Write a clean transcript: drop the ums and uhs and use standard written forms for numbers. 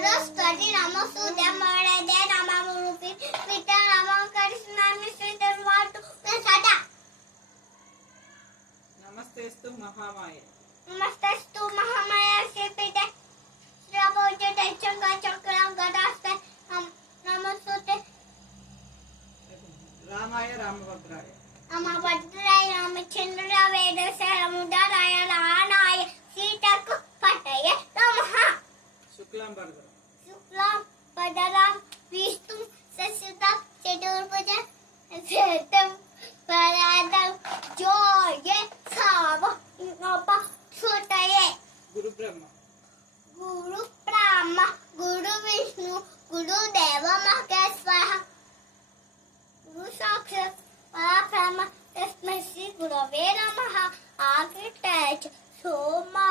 सरस्वती नमस्तुते वरदे नमोरूपी पिता नमो करिष्यामि श्रीधर्मातु सदा नमस्तेस्तु महामाय नमस्तस्तु महामाया श्रीपीठे श्रीभोजे दैत्यंगा चक्रं गदास्ते नमस्तुते रामाय रामभद्राय रामभद्राय रामचंद्राय वेदसे रामुदाराय राणाय सीताकु पतये नमः शुक्लां भद्रं विष्णु शशिवर्णं चतुर्भुजं शतं वरदं जय सावधानपक्षतये गुरु ब्रह्मा गुरु विष्णु गुरुदेव महेश्वरः गुरु साक्षात् परब्रह्म तस्मै श्री गुरवे नमः आकृतेच सोमा